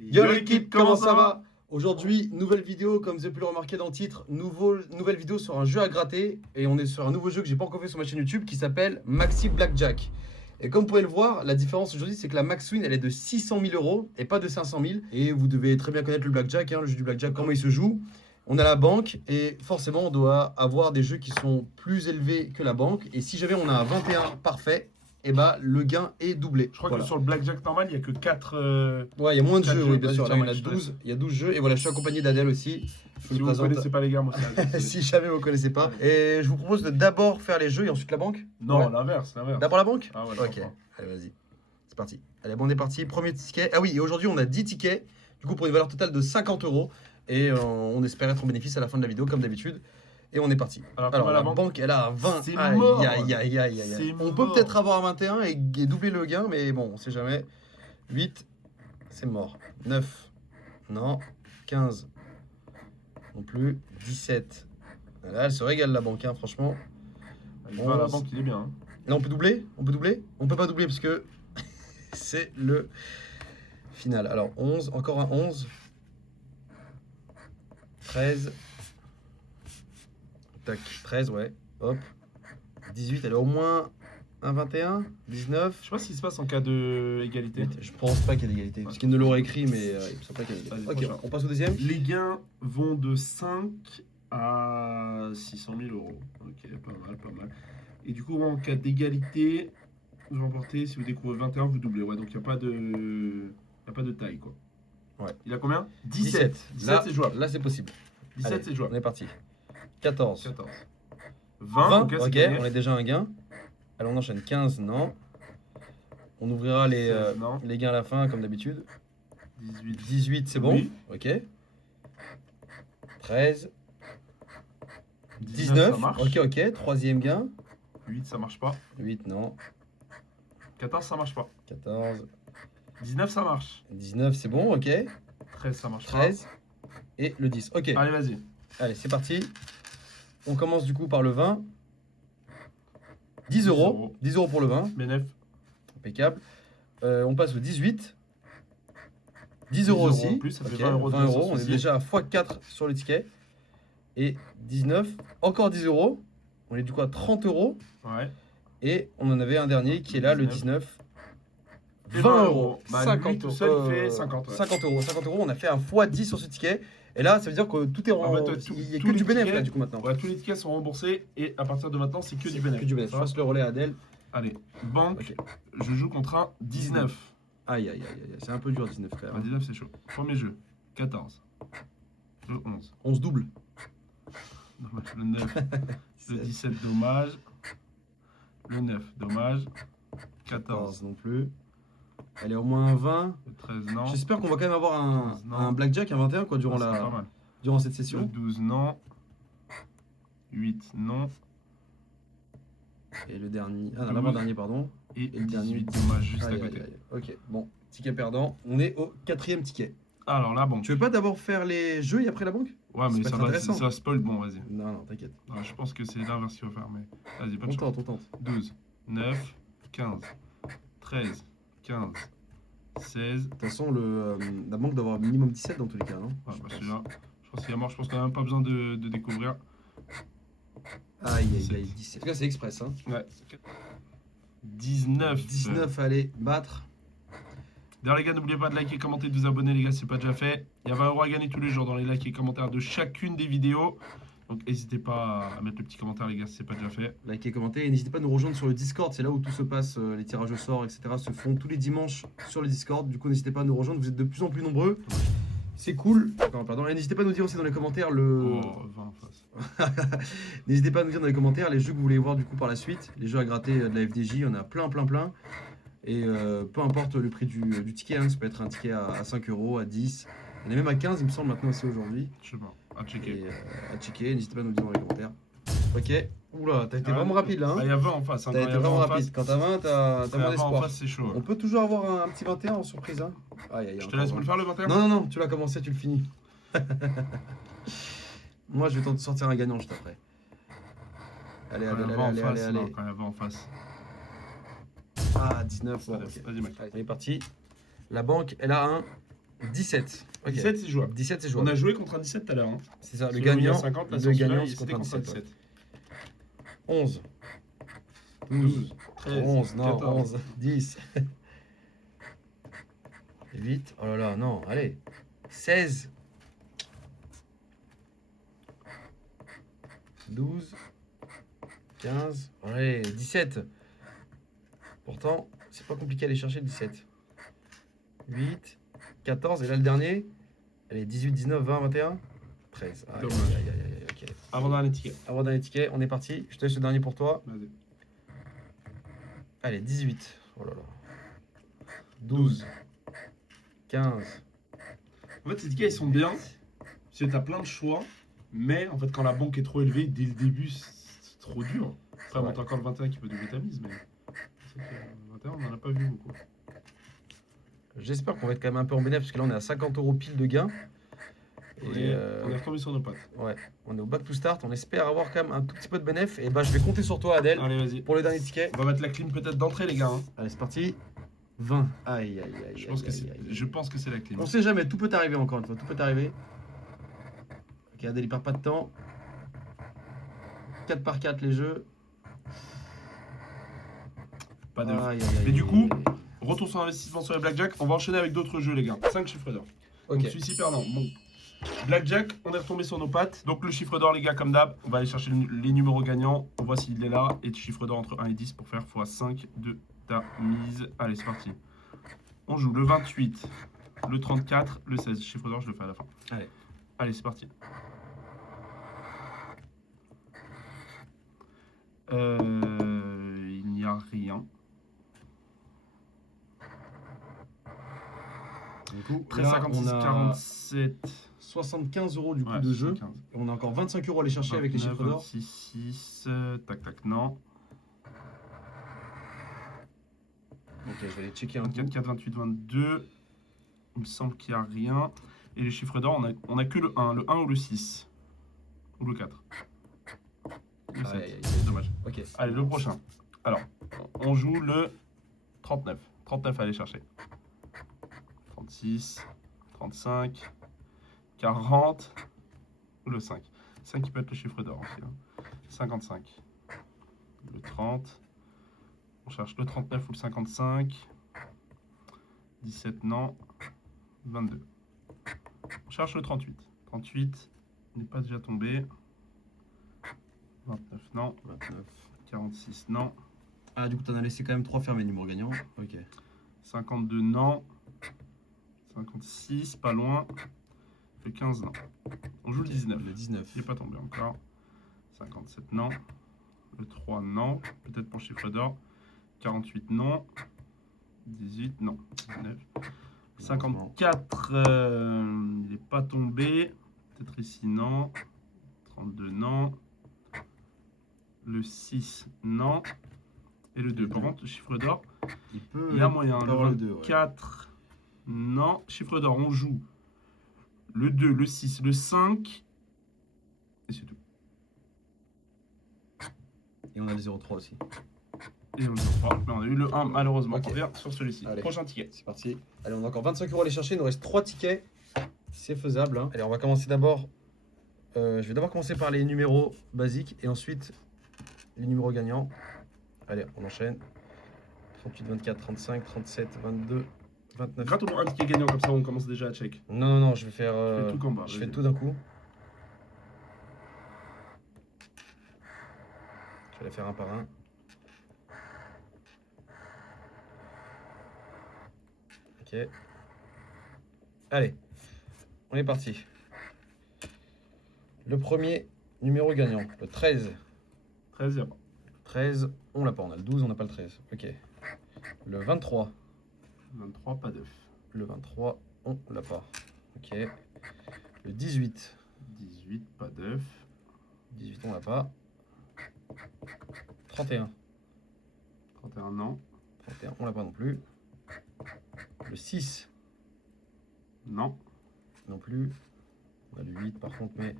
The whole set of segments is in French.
Yo l'équipe, comment ça va? Aujourd'hui, nouvelle vidéo, comme vous avez pu le remarquer dans le titre, nouvelle vidéo sur un jeu à gratter. Et on est sur un nouveau jeu que j'ai pas encore fait sur ma chaîne YouTube qui s'appelle Maxi Blackjack. Et comme vous pouvez le voir, la différence aujourd'hui, c'est que la max win, elle est de 600 000 euros et pas de 500 000. Et vous devez très bien connaître le blackjack, le jeu du blackjack, comment il se joue. On a la banque et forcément, on doit avoir des jeux qui sont plus élevés que la banque. Et si jamais on a un 21 parfait, et bah le gain est doublé. Je crois que sur le blackjack normal, il n'y a que 4. Ouais, il y a moins de jeux, oui, bien vas-y, sûr. Là, tiens, il y en a Mike, 12. Il y a 12 jeux. Et voilà, je suis accompagné d'Adèle aussi. Si vous ne connaissez pas les gars, moi c'est Si jamais vous ne connaissez pas. Et je vous propose de d'abord faire les jeux et ensuite la banque. Non, Ouais. l'inverse. D'abord la banque. Ah ouais, ok, allez, vas-y. C'est parti. Allez, bon, on est parti. Premier ticket. Ah oui, et aujourd'hui, on a 10 tickets. Du coup, pour une valeur totale de 50 euros. Et on espère être en bénéfice à la fin de la vidéo, comme d'habitude. Et on est parti. Alors la banque, elle a un 20. C'est Aïe, mort. aïe, aïe, aïe, aïe. On peut peut-être avoir un 21 et doubler le gain, mais bon, on sait jamais. 8, c'est mort. 9, non. 15, non plus. 17. Là, elle se régale la banque, hein, franchement. La banque, il est bien. Hein. Là, on peut doubler? On peut doubler? On peut pas doubler parce que c'est le final. Alors, 11, encore un 11. 13. Tac, 13, ouais. Hop. 18, elle a au moins un 21. 19. Je sais pas ce qui se passe en cas d'égalité. Je pense pas qu'il y ait d'égalité. Parce qu'il ne l'aurait écrit, mais il me semble pas qu'il y ait d'égalité. Ok, on passe au deuxième. Les gains vont de 5 à 600 000 euros. Ok, pas mal, pas mal. Et du coup, en cas d'égalité, vous remportez, si vous découvrez 21, vous doublez. Ouais, donc il n'y a pas de taille, quoi. Ouais. Il a combien? 17. 17, c'est jouable. Là, c'est possible. 17, c'est jouable. On est parti. 14. 14. 20, ok, on est déjà un gain. Allez, on enchaîne. 15, non. On ouvrira les gains à la fin, comme d'habitude. 18, c'est bon. Oui. Ok. 13. 19, ok. Troisième gain. 8, ça marche pas. 8, non. 14, ça marche pas. 14. 19, ça marche. 19, c'est bon, ok. 13, ça marche 13. Et le 10, ok. pas. Allez, vas-y. Allez, c'est parti. On commence du coup par le 20. 10 euros. 10 euros pour le 20. Bénéf. Impeccable. On passe au 18. 10 euros aussi. En plus, ça fait Ok, 20 euros. 20 euros. On est déjà à x4 sur le ticket. Et 19. Encore 10 euros. On est du coup à 30 euros. Ouais. Et on en avait un dernier qui est là, le 19. Et 20 euros. Bah, 50 lui, tout seul, il fait 50. Ouais. 50 euros. 50 euros. On a fait un x10 sur ce ticket. Et là, ça veut dire que tout est En fait, il n'y a que du bénéfice là, du coup, maintenant. Ouais, tous les tickets sont remboursés et à partir de maintenant, c'est que du bénéfice. Je passe le relais à Adèle. Allez, banque, Ok. je joue contre un 19. Aïe, aïe, aïe, aïe. C'est un peu dur, 19 quand Ah, même. 19, c'est chaud. Premier jeu, 14. Le 11. 11 double. Dommage. Le 9. Le 17, dommage. Le 9, dommage. 14. non plus. Elle est au moins un 20. Le 13, non. J'espère qu'on va quand même avoir Non. un blackjack, un 21 quoi, durant, Ah, c'est pas mal. durant cette Le session. 12, non. 8, non. Et le dernier. Ah non, 12. l'avant-dernier, pardon. Et le le dernier. 18, dommage, juste Aïe, à côté. aïe, aïe. Ok, bon. Ticket perdant. On est au 4e ticket. Alors, la banque. Tu veux pas d'abord faire les jeux et après la banque? Ouais, mais peut ça être va, intéressant. ça spoil. Bon, vas-y. Non, non, t'inquiète. Ouais, je pense que c'est l'inverse qu'il va faire, mais vas-y, pas de On chance. tente, on tente. 12, 9, 15, 13, 15, 16. De toute façon, la banque doit avoir minimum 17 dans tous les cas, non? Ah, bah celui-là, je pense qu'il est mort. Je pense qu'on n'a même pas besoin de découvrir. Aïe, aïe, aïe, 17. En tout cas, c'est express, hein. Ouais. 19. 19, allez, battre. D'ailleurs, les gars, n'oubliez pas de liker, commenter, de vous abonner, les gars, si c'est pas déjà fait. Il y a 20 euros à gagner tous les jours dans les likes et commentaires de chacune des vidéos. Donc, n'hésitez pas à mettre le petit commentaire, les gars, si c'est pas déjà fait. Likez, commentez et n'hésitez pas à nous rejoindre sur le Discord, c'est là où tout se passe, les tirages au sort, etc. se font tous les dimanches sur le Discord. Du coup, n'hésitez pas à nous rejoindre, vous êtes de plus en plus nombreux. C'est cool. Non, pardon. Et n'hésitez pas à nous dire aussi dans les commentaires Oh, 20 en face. N'hésitez pas à nous dire dans les commentaires les jeux que vous voulez voir du coup par la suite. Les jeux à gratter de la FDJ, il y en a plein. Et peu importe le prix du ticket, hein, ça peut être un ticket à 5 euros, à 10. Il y en a même à 15, il me semble, maintenant aussi aujourd'hui. Je sais pas, à checker. Et à checker, n'hésitez pas à nous dire dans les commentaires. Ok. Oula, t'as été vraiment rapide là. Ah, Hein. il y a 20 en face. Hein, T'as été vraiment rapide. Quand t'as 20, t'as moins en d'espoir. face, c'est chaud. On peut toujours avoir un petit 21 en surprise. Hein. Je te laisse me le faire le 21. Non, tu l'as commencé, tu le finis. Moi, je vais t'en sortir un gagnant juste après. Allez. Quand il y a 20 en face. Ah, 19. Bon, Vas-y, mec. Allez, c'est parti. La banque, elle a un 17. Ok. 17, c'est jouable. 17, c'est On jouable. a joué contre un 17 tout à l'heure. Hein. C'est ça, le Celui où il y a gagnant. 50, là, le sur celui-là, gagnant, il- c'est c'était contre un contre un 17. 17. 11. 12, 13, 11, non, 14. 11, 10. 8, oh là là, non, allez. 16. 12. 15. Allez, 17. Pourtant, c'est pas compliqué à aller chercher le 17. 8. 14, et là le dernier. Allez, 18, 19, 20, 21. 13. Aïe, Dommage. aïe, aïe, aïe, aïe, ok. Avant-dernier ticket. Avant dernier ticket, on est parti. Je te laisse le dernier pour toi. Vas-y. Allez, 18. Oh là là. 12. 15. En fait, ces tickets, ils sont bien. Parce que t'as plein de choix. Mais en fait, quand la banque est trop élevée, dès le début, c'est trop dur. Après, bon, t'as encore le 21 qui peut doubler ta mise. Mais c'est vrai que le 21, on n'en a pas vu beaucoup. J'espère qu'on va être quand même un peu en bénéfice parce que là on est à 50 € pile de gain. Et on est retombé sur nos pattes. Ouais, on est au back to start. On espère avoir quand même un tout petit peu de bénéfice. Et bah je vais compter sur toi Adèle Allez, vas-y. pour le dernier ticket. On va mettre la clim peut-être d'entrée, les gars. Hein. Allez, c'est parti. 20. Aïe, aïe, aïe. Je pense aïe, que c'est, aïe, aïe. je pense que c'est la clim. On sait jamais, tout peut arriver encore une fois, tout peut arriver. Ok, Adèle il perd pas de temps. 4 par 4 les jeux. Pas de. Aïe, aïe, aïe, Mais du aïe, coup, aïe. retour sur investissement sur les blackjack. On va enchaîner avec d'autres jeux, les gars. 5 chiffres d'or. Ok. Donc celui-ci perdant. Bon. Blackjack, on est retombé sur nos pattes. Donc le chiffre d'or, les gars, comme d'hab, on va aller chercher les numéros gagnants. On voit s'il est là. Et chiffre d'or entre 1 et 10 pour faire x5 de ta mise. Allez, c'est parti. On joue le 28, le 34, le 16. Chiffre d'or, je le fais à la fin. Allez. Allez, c'est parti. Il n'y a rien. Du coup, 13, là, 56, on a 47. 75 € du coup Ouais, de jeu. 75. Et on a encore 25 € à aller chercher avec les 29, chiffres d'or. 26, 6, tac, tac, non. Ok, je vais aller checker un 24, coup. 4, 28, 22. Il me semble qu'il n'y a rien. Et les chiffres d'or, on a que le 1 ou le 6. Ou le 4. Le 7. Aïe, aïe, aïe. C'est dommage. Ok. Allez, le prochain. Alors, on joue le 39. 39 à aller chercher. 36, 35, 40, ou le 5. 5 qui peut être le chiffre d'or aussi. Hein. 55. Le 30. On cherche le 39 ou le 55. 17, non. 22. On cherche le 38. 38 n'est pas déjà tombé. 29, non. 29. 46, non. Ah, du coup, t'en as laissé quand même 3 fermés, numéro gagnant. Ok. 52, non. 56, pas loin. Le 15, non. On joue Ok, le 19. Le 19. Il n'est pas tombé encore. 57, non. Le 3, non. Peut-être pour chiffre d'or. 48, non. 18, non. 19. 54, il n'est pas tombé. Peut-être ici, non. 32, non. Le 6, non. Et le 2. Par contre, le chiffre d'or, il y a moyen. peut Le avoir le 2, ouais. 24, non. Chiffre d'or, on joue le 2, le 6, le 5. Et c'est tout. Et on a le 0,3 aussi. Et on le 3. Mais on a eu le 1, malheureusement. Ok. On revient sur celui-ci. Allez. Prochain ticket. C'est parti. Allez, on a encore 25 € à aller chercher. Il nous reste 3 tickets. C'est faisable. Hein. Allez, on va commencer d'abord. Je vais d'abord commencer par les numéros basiques et ensuite les numéros gagnants. Allez, on enchaîne. 38, 24, 35, 37, 22, 29. Gratte-nous un ticket gagnant, comme ça on commence déjà à check. Non, non, non, je vais faire. Je fais tout qu'en bas, je fais vas-y. tout d'un coup. Je vais les faire un par un. Ok. Allez, on est parti. Le premier numéro gagnant, le 13. 13, il n'y a pas. 13, on l'a pas, on a le 12, on n'a pas le 13. Ok. Le 23. 23, pas d'œuf. Le 23, on l'a pas. Ok. Le 18. 18, pas d'œuf. 18, on l'a pas. 31. 31, non. 31, on l'a pas non plus. Le 6, Non. non plus. On a le 8 par contre, mais.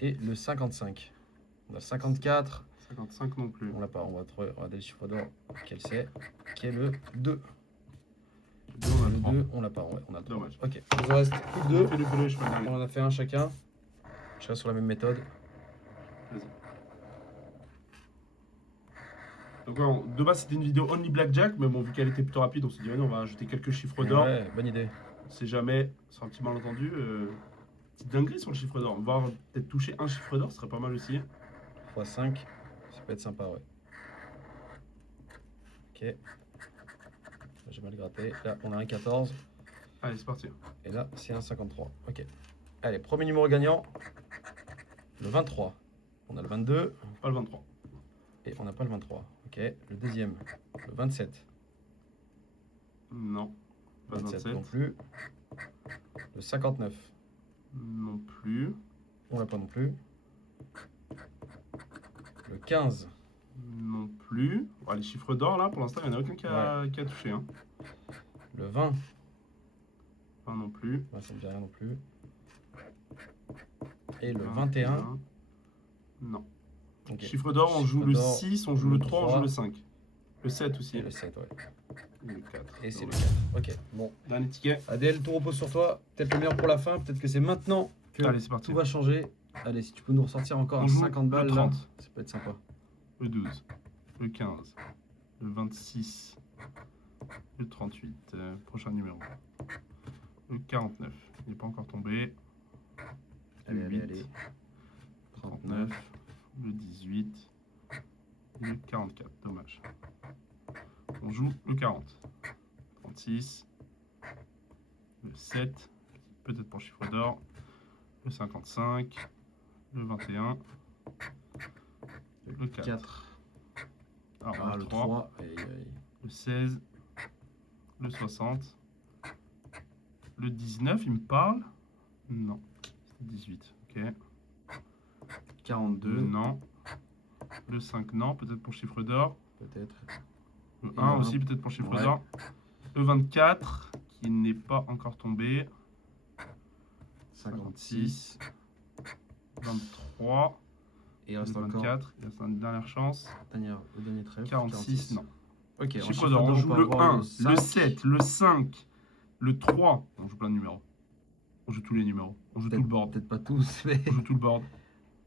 Et le 55. On a le 54. 55 non plus. On l'a pas, on va regarder le chiffre d'or. Quel c'est? Qui est le 2. 2, on a le Le 3. 2, on l'a pas, ouais, on a le 3. Dommage. Ok, il nous reste plus que 2. Fais le bleu, je fais le dernier. On en a fait un chacun. Chacun sur la même méthode. Vas-y. Donc, ouais, de base, c'était une vidéo only blackjack, mais bon, vu qu'elle était plutôt rapide, on s'est dit, allez, on va ajouter quelques chiffres d'or. Ouais, bonne idée. On sait jamais, c'est un petit malentendu. Petite dinguerie sur le chiffre d'or. Voir peut-être toucher un chiffre d'or, ce serait pas mal aussi. x5, ça peut être sympa, ouais. Ok. J'ai mal gratté. Là, on a un 14. Allez, c'est parti. Et là, c'est un 53. Ok. Allez, premier numéro gagnant. Le 23. On a le 22. Pas le 23. Et on n'a pas le 23. Ok. Le deuxième. Le 27. Non. Pas le 27 27. non plus. Le 59. Non plus. On l'a pas non plus. Le 15. Non plus. Bon, les chiffres d'or, là, pour l'instant, il n'y en a aucun qui a touché. Hein. Le 20. Pas non plus. Ouais, ça me dit rien non plus. Et le 21. Non. Ok. Chiffre d'or, on Chiffre joue le d'or, 6, on joue le 3, on 3. joue le 5. Le 7 aussi. Et le 7, ouais. Le 4. Et c'est le 4. Ok. Bon. Dernier ticket. Adèle, tout repose sur toi. Peut-être le meilleur pour la fin. Peut-être que c'est maintenant que Allez, c'est parti. tout va changer. Allez, si tu peux nous ressortir encore On un joue 50 balles, le là, 30. ça peut être sympa. Le 12. Le 15. Le 26. Le 38. Prochain numéro. Le 49. Il n'est pas encore tombé. Le Allez, allez, 8. allez. 39. Le 18. Et le 44. Dommage. On joue le 40. 36. Le 7. Peut-être pour chiffre d'or. Le 55. Le 21. Le 4. 4. Alors, Ah, le 3. Aïe, aïe. Le 16. Le 60. Le 19, il me parle? Non. C'est 18. Ok. 42. Non. Le 5, non. Peut-être pour chiffre d'or. Peut-être. Le Et 1 le aussi, 20. peut-être pour chiffre Ouais. d'or. Le 24, qui n'est pas encore tombé. 56. 23. Et il Le reste encore 24. Il reste une dernière chance. le dernier trèfle. 46, non. Ok, en Chiffre d'or, on on joue peut le avoir 1, le 5. le 7, le 5, le 3. On joue plein de numéros. On joue tous les numéros. On joue tout le board. Peut-être pas tous, mais. On joue tout le board.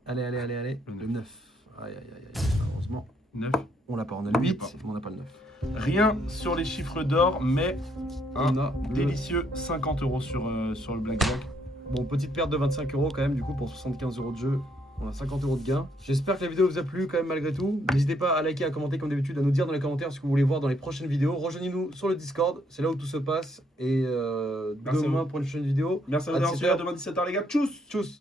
Allez, allez, allez, allez. Le Le 9. Aïe, aïe, aïe, aïe. Heureusement. 9. On l'a pas. On a On le l'a 8, pas. mais on n'a pas le 9. Rien sur les chiffres d'or, mais un On a le- délicieux 50 € sur le blackjack. Bon, petite perte de 25 € quand même, du coup, pour 75 € de jeu. On a 50 € de gain. J'espère que la vidéo vous a plu quand même malgré tout. N'hésitez pas à liker, à commenter comme d'habitude, à nous dire dans les commentaires ce que vous voulez voir dans les prochaines vidéos. Rejoignez-nous sur le Discord, c'est là où tout se passe. Et Merci à demain vous. pour une prochaine vidéo. Merci À d'avoir 17 suivi à heures. demain 17h les gars. Tchuss. Tchuss.